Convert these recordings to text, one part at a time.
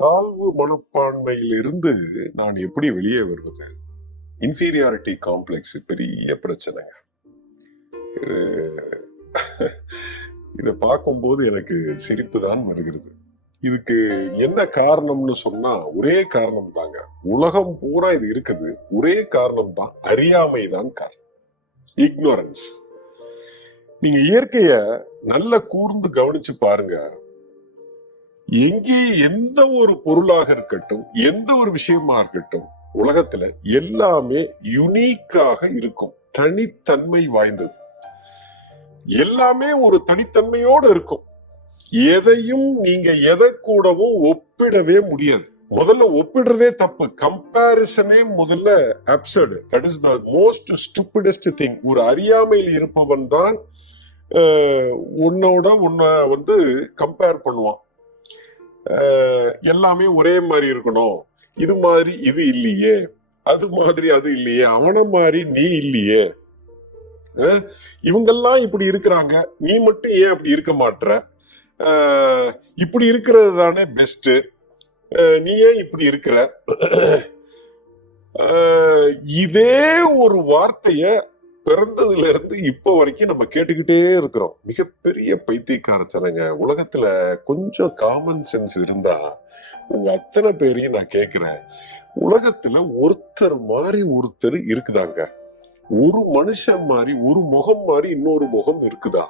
தாழ்வு மனப்பான்மையிலிருந்து நான் எப்படி வெளியே வருவது? இன்ஃபீரியாரிட்டி காம்ப்ளெக்ஸ் பெரிய பிரச்சனைங்க. இது இதை பார்க்கும்போது எனக்கு சிரிப்பு தான் வருகிறது. இதுக்கு என்ன காரணம்னு சொன்னா ஒரே காரணம் தாங்க. உலகம் பூரா இது இருக்குது. ஒரே காரணம் தான் அறியாமை தான் காரணம். இக்னோரன்ஸ் நீங்க இயற்கைய நல்ல கூர்ந்து கவனிச்சு பாருங்க. எங்கே எந்த ஒரு பொருளாக இருக்கட்டும் எந்த ஒரு விஷயமா இருக்கட்டும் உலகத்துல எல்லாமே யுனீக்காக இருக்கும். தனித்தன்மை வாய்ந்தது. எல்லாமே ஒரு தனித்தன்மையோடு இருக்கும். எதையும் நீங்க எதை கூடவும் ஒப்பிடவே முடியாது. முதல்ல ஒப்பிடுறதே தப்பு. கம்பாரிசனே முதல்ல absurd that is the most stupidest thing ஒரு அறியாமையில் இருப்பவன் தான் உன்னோட உன்னை வந்து கம்பேர் பண்ணுவான். எல்லாமே ஒரே மாதிரி இருக்கணும். இது மாதிரி இது இல்லையே. அது மாதிரி அது இல்லையே. அவன மாதிரி நீ இல்லையே. இவங்கெல்லாம் இப்படி இருக்கிறாங்க. நீ மட்டும் ஏன் அப்படி இருக்க மாட்ற? இப்படி இருக்கிறது தானே பெஸ்ட் நீ ஏன் இப்படி இருக்கிற? இதே ஒரு வார்த்தைய பிறந்ததுல இருந்து இப்ப வரைக்கும் நம்ம கேட்டுக்கிட்டே இருக்கிறோம். மிகப்பெரிய பைத்தியக்காரத்தனங்க. உலகத்துல கொஞ்சம் காமன் சென்ஸ் இருந்தா உங்க அத்தனை பேரையும் நான் கேக்குறேன் உலகத்துல ஒருத்தர் மாதிரி ஒருத்தர் இருக்குதாங்க. ஒரு மனுஷன் மாதிரி ஒரு முகம் மாதிரி இன்னொரு முகம் இருக்குதா?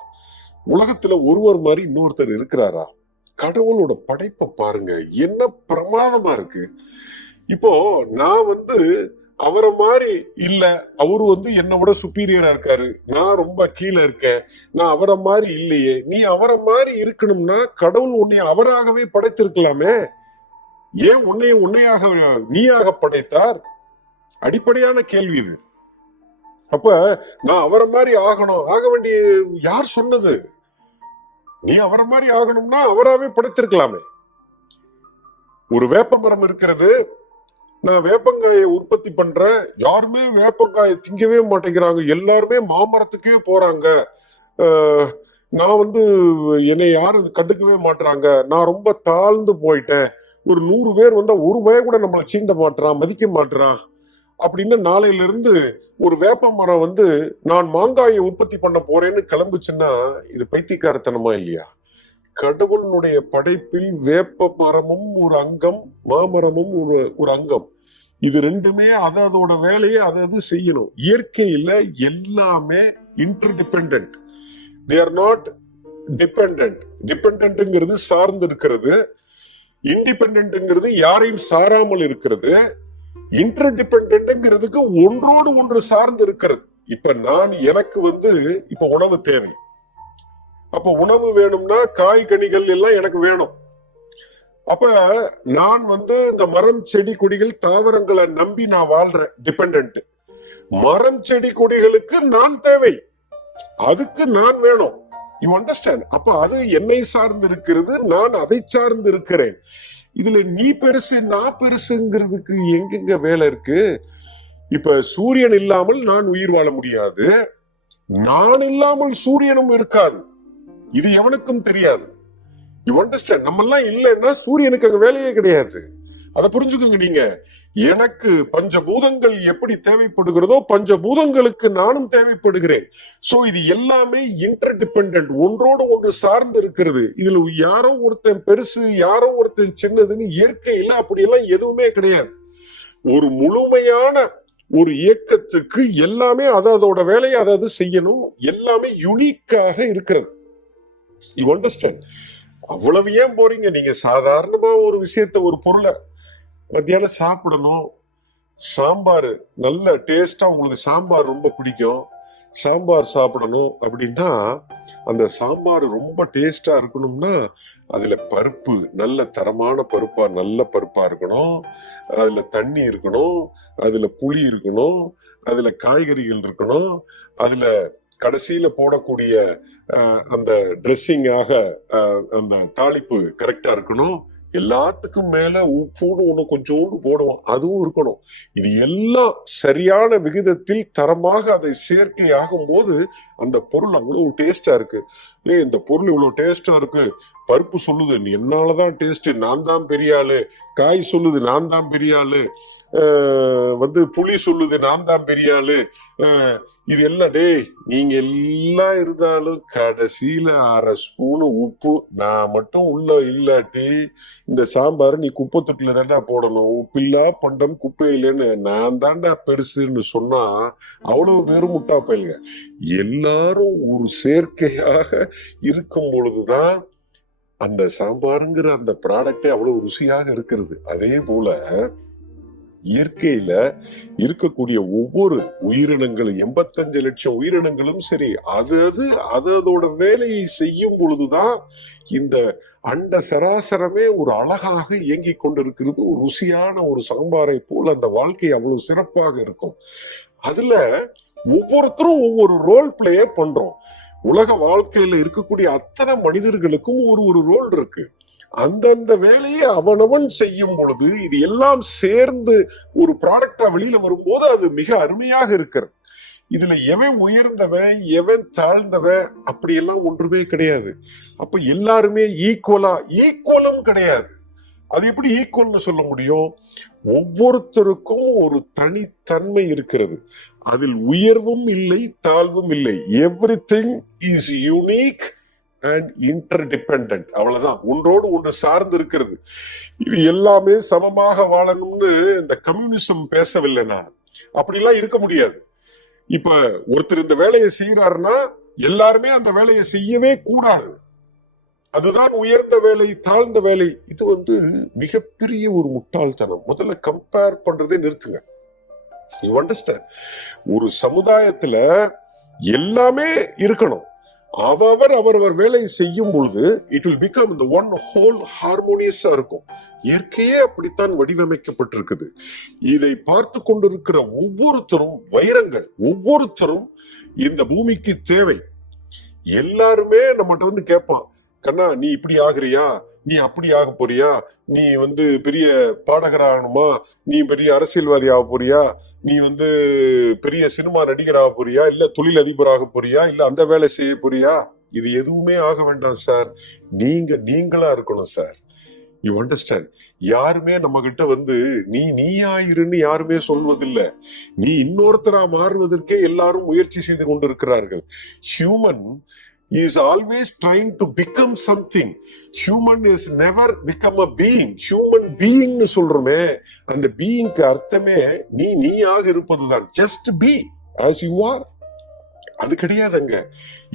உலகத்துல ஒருவர் மாதிரி இன்னொருத்தர் இருக்கிறாரா? கடவுளோட படைப்பை பாருங்க. என்ன பிரமாதமா இருக்கு. இப்போ நான் வந்து அவரை மாதிரி இல்ல. அவரு வந்து என்னை விட சுப்பீரியரா இருக்காரு. நான் ரொம்ப கீழே இருக்கேன். நான் அவரை மாதிரி இல்லையே. நீ அவரை மாதிரி இருக்கணும்னா கடவுள் உன்னை அவராகவே படைத்திருக்கலாமே. ஏன் உன்னைய உன்னையாக நீயாக படைத்தார்? அடிப்படையான கேள்வி இது. அப்ப நான் அவரை மாதிரி ஆகணும். ஆக வேண்டிய யார் சொன்னது? நீ அவரை மாதிரி ஆகணும்னா அவராகவே படைத்திருக்கலாமே. ஒரு வேப்ப மரம் இருக்கிறது. நான் வேப்பங்காயை உற்பத்தி பண்றேன் யாருமே வேப்பங்காயை திங்கவே மாட்டேங்கிறாங்க. எல்லாருமே மாமரத்துக்கே போறாங்க. நான் வந்து என்னை யாரும் இது கண்டுக்கவே மாட்றாங்க. நான் ரொம்ப தாழ்ந்து போயிட்டேன். ஒரு நூறு பேர் வந்தா ஒரு பய கூட நம்மளை சீண்ட மாட்றான் மதிக்க மாட்றான். அப்படின்னு நாளையில இருந்து ஒரு வேப்ப மரம் வந்து நான் மாங்காயை உற்பத்தி பண்ண போறேன்னு கிளம்புச்சுன்னா இது பைத்தியக்காரத்தனமா இல்லையா? கடவுளுடைய படைப்பில் வேப்ப மரமும் ஒரு அங்கம் மாமரமும் ஒரு ஒரு அங்கம். இது ரெண்டுமே அது அதோட வேலையை அது அது செய்யணும். இயற்கையில எல்லாமே interdependent they are not dependent டிபெண்ட்ங்கிறது சார்ந்து இருக்கிறது. இண்டிபெண்ட்ங்கிறது யாரையும் சாராமல் இருக்கிறது. இன்டர்டிபெண்ட்ங்கிறதுக்கு ஒன்றோடு ஒன்று சார்ந்து இருக்கிறது. இப்ப நான் எனக்கு வந்து இப்ப உணவு தேவை. அப்ப உணவு வேணும்னா காய் கனிகள் எல்லாம் எனக்கு வேணும். அப்ப நான் வந்து இந்த மரம் செடி கொடிகள் தாவரங்களை நம்பி நான் வாழ்றேன் டிபெண்ட் மரம் செடி கொடிகளுக்கு நான் தேவை. அதுக்கு நான் வேணும். யூ அண்டர்ஸ்டாண்ட் அப்ப அது என்னை சார்ந்து இருக்கிறது நான் அதை சார்ந்து இருக்கிறேன். இதுல நீ பெருசு நான் பெருசுங்கிறதுக்கு எங்கெங்க வேலை இருக்கு? இப்ப சூரியன் இல்லாமல் நான் உயிர் வாழ முடியாது. நான் இல்லாமல் சூரியனும் இருக்காது. இது எவனுக்கும் தெரியாது. யூ அண்டர்ஸ்டாண்ட் நம்ம எல்லாம் இல்லைன்னா சூரியனுக்கு அங்க வேலையே கிடையாது. அதை புரிஞ்சுக்கோங்க நீங்க. எனக்கு பஞ்சபூதங்கள் எப்படி தேவைப்படுகிறதோ பஞ்சபூதங்களுக்கு நானும் தேவைப்படுகிறேன். சோ இது எல்லாமே இன்டர் டிபெண்ட் ஒன்றோடு ஒன்று சார்ந்து இருக்கிறது. இதுல யாரோ ஒருத்தன் பெருசு யாரோ ஒருத்தன் சின்னதுன்னு இயற்கையில அப்படியெல்லாம் எதுவுமே கிடையாது. ஒரு முழுமையான ஒரு இயக்கத்துக்கு எல்லாமே அது அதோட வேலையை அதாவது செய்யணும். எல்லாமே யுனிக்காக இருக்கிறது. யூ அண்டர்ஸ்டாண்ட் அவ்வளவு ஏன் போறீங்க? நீங்க சாதாரணமா ஒரு விஷயத்த ஒரு பொருளை மத்தியானம் சாப்பிடணும். சாம்பார் நல்ல டேஸ்டா உங்களுக்கு சாம்பார் ரொம்ப பிடிக்கும். சாம்பார் சாப்பிடணும் அப்படின்னா அந்த சாம்பார் ரொம்ப டேஸ்டா இருக்கணும்னா அதுல பருப்பு நல்ல தரமான பருப்பா நல்ல பருப்பா இருக்கணும். அதுல தண்ணி இருக்கணும். அதுல புளி இருக்கணும். அதுல காய்கறிகள் இருக்கணும். அதுல கடைசியில போடக்கூடிய அந்த ட்ரெஸ்ஸிங்காக அந்த தாளிப்பு கரெக்டா இருக்கணும். எல்லாத்துக்கும் மேல உப்புன்னு ஒண்ணு கொஞ்சோண்டு போடுவோம். அதுவும் இருக்கணும். இது எல்லாம் சரியான விகிதத்தில் தரமாக அதை சேர்க்கை ஆகும்போது அந்த பொருள் அவ்வளவு டேஸ்டா இருக்கு. ஏ இந்த பொருள் இவ்வளவு டேஸ்டா இருக்கு. பருப்பு சொல்லுது என்னாலதான் டேஸ்ட் நான் தான் பெரிய ஆளு. காய் சொல்லுது நான் தான் பெரிய ஆளு. வந்து புளி சொல்லுது நாம் தான் பெரிய ஆளு. அஹ் இது எல்லாம் டேய் நீங்க எல்லாம் இருந்தாலும் கடைசியில அரை ஸ்பூனு உப்பு நான் மட்டும் உள்ள இல்லாட்டி இந்த சாம்பார் நீ குப்பை தொட்டில தாண்டா போடணும். உப்பில்லா பண்டம் குப்பையிலன்னு நான் தாண்டா பெருசுன்னு சொன்னா அவ்வளவு பேரும் முட்டா பயலுங்க எல்லாரும் ஒரு சேர்க்கையாக இருக்கும் பொழுதுதான் அந்த சாம்பாருங்கிற அந்த ப்ராடக்டே அவ்வளவு ருசியாக இருக்கிறது. அதே போல இயற்கையில இருக்கக்கூடிய ஒவ்வொரு உயிரினங்களும் எண்பத்தஞ்சு லட்சம் உயிரினங்களும் சரி அது அது அது அதோட வேலையை செய்யும் பொழுதுதான் இந்த அண்ட சராசரமே ஒரு அழகாக இயங்கிக் கொண்டிருக்கிறது. ஒரு ருசியான ஒரு சாம்பாரை போல் அந்த வாழ்க்கை அவ்வளவு சிறப்பாக இருக்கும். அதுல ஒவ்வொருத்தரும் ஒவ்வொரு ரோல் பிளேயே பண்றோம். உலக வாழ்க்கையில இருக்கக்கூடிய அத்தனை மனிதர்களுக்கும் ஒரு ஒரு ரோல் இருக்கு. அந்தந்த வேலையை அவனவன் செய்யும் பொழுது இது எல்லாம் சேர்ந்து ஒரு ப்ராடக்டா வெளியில வரும்போது அது மிக அருமையாக இருக்கிறது. இதுல எவன் உயர்ந்தவன் எவன் தாழ்ந்தவன் அப்படியெல்லாம் ஒன்றுமே கிடையாது. அப்ப எல்லாருமே ஈக்குவலா ஈக்குவலும் கிடையாது. அது எப்படி ஈக்குவல்னு சொல்ல முடியும்? ஒவ்வொருத்தருக்கும் ஒரு தனித்தன்மை இருக்கிறது. அதில் உயர்வும் இல்லை தாழ்வும் இல்லை. Everything is unique and interdependent அவ்வளவுதான். ஒன்றோடு ஒன்று சார்ந்து இருக்கிறது. இது எல்லாமே சமமாக வாழணும்னு இந்த கம்யூனிசம் பேசவில்லை நான். அப்படிலாம் இருக்க முடியாது. இப்ப ஒருத்தர் இந்த வேலையை செய்யறாருன்னா எல்லாருமே அந்த வேலையை செய்யவே கூடாது. அதுதான் உயர்ந்த வேலை தாழ்ந்த வேலை. இது வந்து மிகப்பெரிய ஒரு முட்டாள்தனம். முதல்ல கம்பேர் பண்றதே நிறுத்துங்க. யூ அண்டர்ஸ்டாண்ட் ஒரு சமுதாயத்துல எல்லாமே இருக்கணும். அவவர் அவரவர் வேலையை செய்யும் பொழுது இட் வில் பிகம் இந்த ஒன் ஹோல் ஹார்மோனியஸா இருக்கும். இயற்கையே அப்படித்தான் வடிவமைக்கப்பட்டிருக்குது. இதை பார்த்து கொண்டிருக்கிற ஒவ்வொருத்தரும் வைரங்கள் ஒவ்வொருத்தரும் இந்த பூமிக்கு தேவை. எல்லாருமே நம்மகிட்ட வந்து கேட்பான் கண்ணா நீ இப்படி ஆகுறியா? நீ அப்படி ஆக போறியா? நீ வந்து பெரிய பாடகர் ஆகணுமா நீ பெரிய அரசியல்வாதி ஆக போறியா? நீ வந்து பெரிய சினிமா நடிகராக போறியா? இல்ல தொழில் அதிபராக போறியா? இல்ல அந்த வேலை செய்ய போறியா? இது எதுவுமே ஆக வேண்டாம் சார். நீங்க நீங்களா இருக்கணும் சார். யூ அண்டர்ஸ்டாண்ட் யாருமே நம்ம கிட்ட வந்து நீ நீயாயிருன்னு யாருமே சொல்வதில்லை. நீ இன்னொருத்தரா மாறுவதற்கே எல்லாரும் முயற்சி செய்து கொண்டிருக்கிறார்கள். Human is always trying to become something human is never become a being human பீயிங்னு சொல்றோமே அந்த பீயிங்க்கு அர்த்தமே நீ நீயாக இருப்பதுதான். Just be as you are அது கிடையாதுங்க.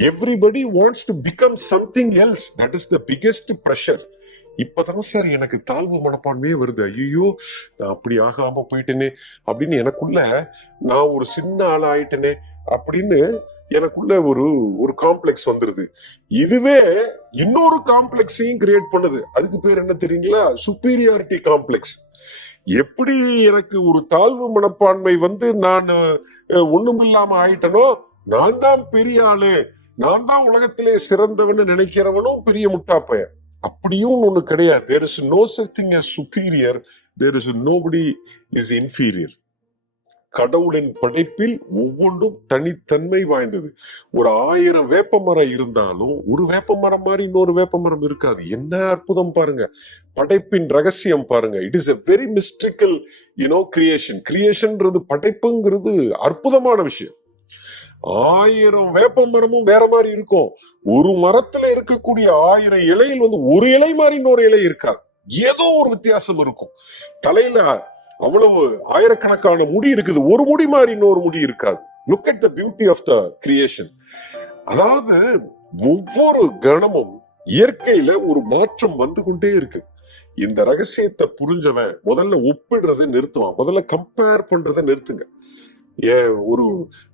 Everybody wants to become something else that is the biggest pressure இப்பதான் சார் எனக்கு தாழ்வு மனப்பான்மையே வருது. ஐயோ நான் அப்படி ஆகாம போயிட்டேனே அப்படின்னு எனக்குள்ள நான் ஒரு சின்ன ஆள் ஆயிட்டேனே அப்படின்னு எனக்குள்ள ஒரு ஒரு காம்ப்ளெக்ஸ் வந்துருது. இதுவே இன்னொரு காம்ப்ளெக்ஸையும் கிரியேட் பண்ணுது. அதுக்கு பேர் என்ன தெரியுங்களா? சுப்பீரியாரிட்டி காம்ப்ளெக்ஸ் எப்படி எனக்கு ஒரு தாழ்வு மனப்பான்மை வந்து நான் ஒண்ணும் இல்லாம ஆயிட்டனோ நான் தான் பெரிய ஆளு. நான் தான் உலகத்திலே சிறந்தவன்னு நினைக்கிறவனும் பெரிய முட்டாப்பையன். அப்படியும் ஒண்ணு கிடையாது. There is no such thing as superior there is nobody is inferior கடவுளின் படைப்பில் ஒவ்வொன்றும் தனித்தன்மை வாய்ந்தது. ஒரு ஆயிரம் வேப்ப மரம் இருந்தாலும் ஒரு வேப்ப மரம் மாதிரி இன்னொரு வேப்ப மரம் இருக்காது. என்ன அற்புதம் பாருங்க. படைப்பின் ரகசியம் பாருங்க. It is a very mystical you know creation கிரியேஷன்ன்றது படைப்புங்கிறது அற்புதமான விஷயம். ஆயிரம் வேப்ப மரமும் வேற மாதிரி இருக்கும். ஒரு மரத்துல இருக்கக்கூடிய ஆயிரம் இலையில் வந்து ஒரு இலை மாதிரி இன்னொரு இலை இருக்காது. ஏதோ ஒரு வித்தியாசம் இருக்கும். தலையில அவ்வளவு ஆயிரக்கணக்கான முடி இருக்குது. ஒரு முடி மாதிரி இன்னொரு முடி இருக்காது. Look at the beauty of the creation அதாவது ஒவ்வொரு கணமும் இயற்கையில ஒரு மாற்றம் வந்து கொண்டே இருக்கு. இந்த ரகசியத்தை புரிஞ்சவன் முதல்ல ஒப்பிடுறதை நிறுத்துவான். முதல்ல கம்பேர் பண்றதை நிறுத்துங்க. ஏன் ஒரு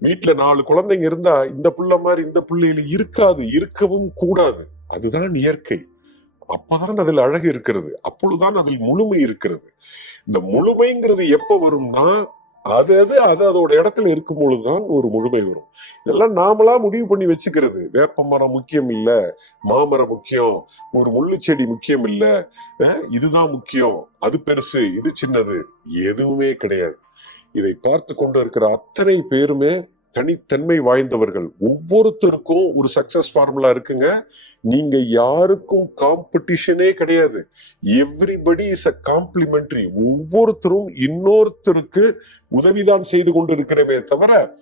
வீட்டுல நாலு குழந்தைங்க இருந்தா இந்த புள்ள மாதிரி இந்த புள்ளையில இருக்காது இருக்கவும் கூடாது. அதுதான் இயற்கை. அப்பதான் அதில் அழகு இருக்கிறது. அப்பொழுதுதான் அதில் முழுமை இருக்கிறது. இந்த முழுமைங்கிறது எப்ப வரும்னா அது அது அது அதோட இடத்துல இருக்கும் பொழுதுதான் ஒரு முழுமை வரும். இதெல்லாம் நாமளா முடிவு பண்ணி வச்சுக்கிறது. வேப்ப மரம் முக்கியம் இல்ல மாமரம் முக்கியம் ஒரு முள்ளு செடி முக்கியம் இல்ல இதுதான் முக்கியம் அது பெருசு இது சின்னது எதுவுமே கிடையாது. இதை பார்த்து கொண்டு இருக்கிற அத்தனை பேருமே தனித்தன்மை வாய்ந்தவர்கள். ஒவ்வொருத்தருக்கும் ஒரு சக்சஸ் ஃபார்முலா இருக்குங்க. நீங்க யாருக்கும் காம்படிஷனே கிடையாது. எவ்ரிபடி இஸ் அ காம்ப்ளிமெண்ட்ரி ஒவ்வொருத்தரும் இன்னொருத்தருக்கு உதவிதான் செய்து கொண்டு கொண்டிருக்கிறமே தவிர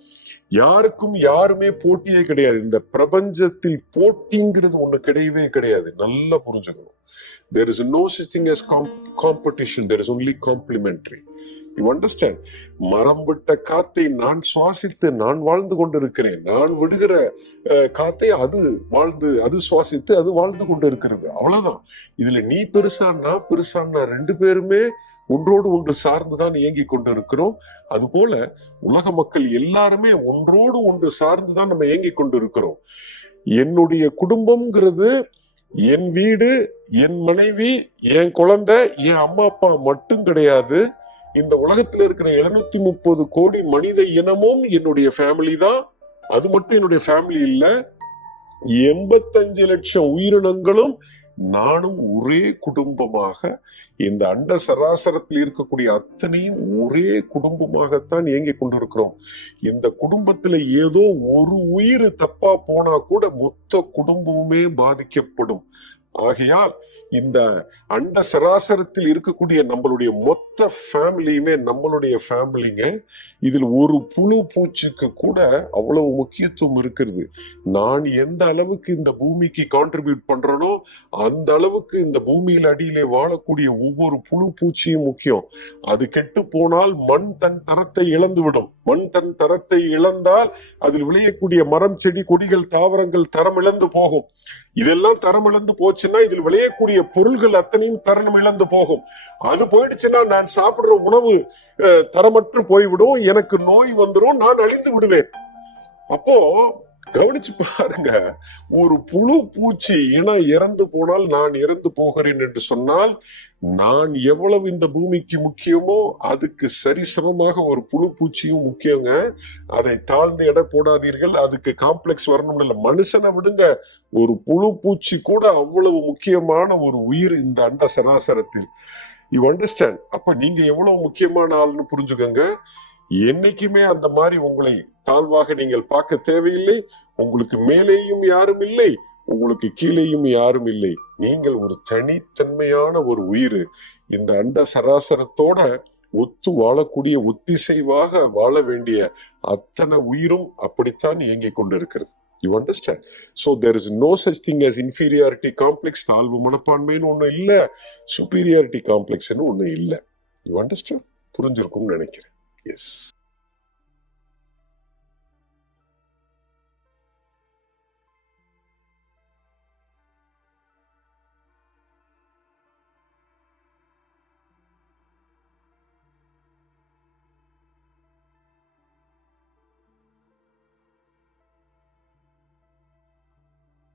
யாருக்கும் யாருமே போட்டியே கிடையாது. இந்த பிரபஞ்சத்தில் போட்டிங்கிறது ஒண்ணு கிடையவே கிடையாது. நல்லா புரிஞ்சுக்கணும். There is no such thing as com- competition. There is you understand மரம் விட்ட காத்தை நான் சுவாசித்து நான் வாழ்ந்து கொண்டிருக்கிறேன். நான் விடுகிற காத்தை அது வாழ்ந்து அது சுவாசித்து அது வாழ்ந்து கொண்டு இருக்கிறது அவ்வளவுதான். இதுல நீ பெருசா நான் பெருசான்னா ரெண்டு பேருமே ஒன்றோடு ஒன்று சார்ந்துதான் இயங்கி கொண்டிருக்கிறோம். அதுபோல உலக மக்கள் எல்லாருமே ஒன்றோடு ஒன்று சார்ந்துதான் நம்ம இயங்கி கொண்டிருக்கிறோம். என்னுடைய குடும்பம்ங்கிறது என் வீடு என் மனைவி என் குழந்தை என் அம்மா அப்பா மட்டும் கிடையாது. இந்த உலகத்துல இருக்கிற எழுநூத்தி முப்பது கோடி மனித இனமும் என்னுடைய ஃபேமிலி தான். அது மட்டும் என்னுடைய ஃபேமிலி இல்ல. எண்பத்தஞ்சு லட்சம் உயிரினங்களும் நானும் ஒரே குடும்பமாக இந்த அண்ட சராசரத்தில் இருக்கக்கூடிய அத்தனையும் ஒரே குடும்பமாகத்தான் இயங்கிக் கொண்டிருக்கிறோம். இந்த குடும்பத்துல ஏதோ ஒரு உயிர் தப்பா போனா கூட மொத்த குடும்பமுமே பாதிக்கப்படும். ஆகையால் இந்த அண்ட சராசரத்தில் இருக்கக்கூடிய நம்மளுடைய மொத்த ஃபேமிலியுமே நம்மளுடைய ஃபேமிலிங்க இதில் ஒரு புழு பூச்சிக்கு கூட அவ்வளவு முக்கியத்துவம் இருக்கிறது. நான் எந்த அளவுக்கு இந்த பூமிக்கு கான்ட்ரிபியூட் பண்றேனோ அந்த அளவுக்கு இந்த பூமியில் அடியிலே வாழக்கூடிய ஒவ்வொரு புழு பூச்சியும் முக்கியம். அது கெட்டு போனால் மண் தன் தரத்தை இழந்துவிடும். மண் தன் தரத்தை இழந்தால் அதில் விளையக்கூடிய மரம் செடி கொடிகள் தாவரங்கள் தரம் இழந்து போகும். இதெல்லாம் தரம் இழந்து போச்சுன்னா இதில் விளையக்கூடிய பொருள்கள் அத்தனையும் தருணம் இழந்து போகும். அது போயிடுச்சுன்னா நான் சாப்பிடுற உணவு தரமற்று போய்விடும். எனக்கு நோய் வந்துடும் நான் அழிந்து விடுவேன். அப்போ கவனிச்சு பாருங்க. ஒரு புழு பூச்சி இனம் இறந்து போனால் நான் இறந்து போகிறேன் என்று சொன்னால் நான் எவ்வளவு இந்த பூமிக்கு முக்கியமோ அதுக்கு சரிசமமாக ஒரு புழு பூச்சியும் முக்கியங்க. அதை தாழ்ந்து எடை போடாதீர்கள். அதுக்கு காம்ப்ளெக்ஸ் வரணும் இல்லை. மனுஷனை விடுங்க. ஒரு புழு பூச்சி கூட அவ்வளவு முக்கியமான ஒரு உயிர் இந்த அண்ட சராசரத்தில். யூ அண்டர்ஸ்டாண்ட் அப்ப நீங்க எவ்வளவு முக்கியமான ஆள்னு புரிஞ்சுக்கோங்க. என்னைக்குமே அந்த மாதிரி உங்களை தாழ்வாக நீங்கள் பார்க்க தேவையில்லை. உங்களுக்கு மேலேயும் யாரும் இல்லை. உங்களுக்கு கீழேயும் யாரும் இல்லை. நீங்கள் ஒரு தனித்தன்மையான ஒரு உயிர். இந்த அண்ட சராசரத்தோட ஒத்து வாழக்கூடிய ஒத்திசைவாக வாழ வேண்டிய அத்தனை உயிரும் அப்படித்தான் இயங்கிக் கொண்டிருக்கிறது. You understand so there is no such thing as inferiority complex தாழ்வு மனப்பான்மைன்னு ஒன்றும் இல்லை. சுப்பீரியாரிட்டி காம்ப்ளெக்ஸ்னு ஒன்றும் இல்லை. யூ அண்டர்ஸ்டாண்ட் புரிஞ்சிருக்கும்னு நினைக்கிறேன். எஸ்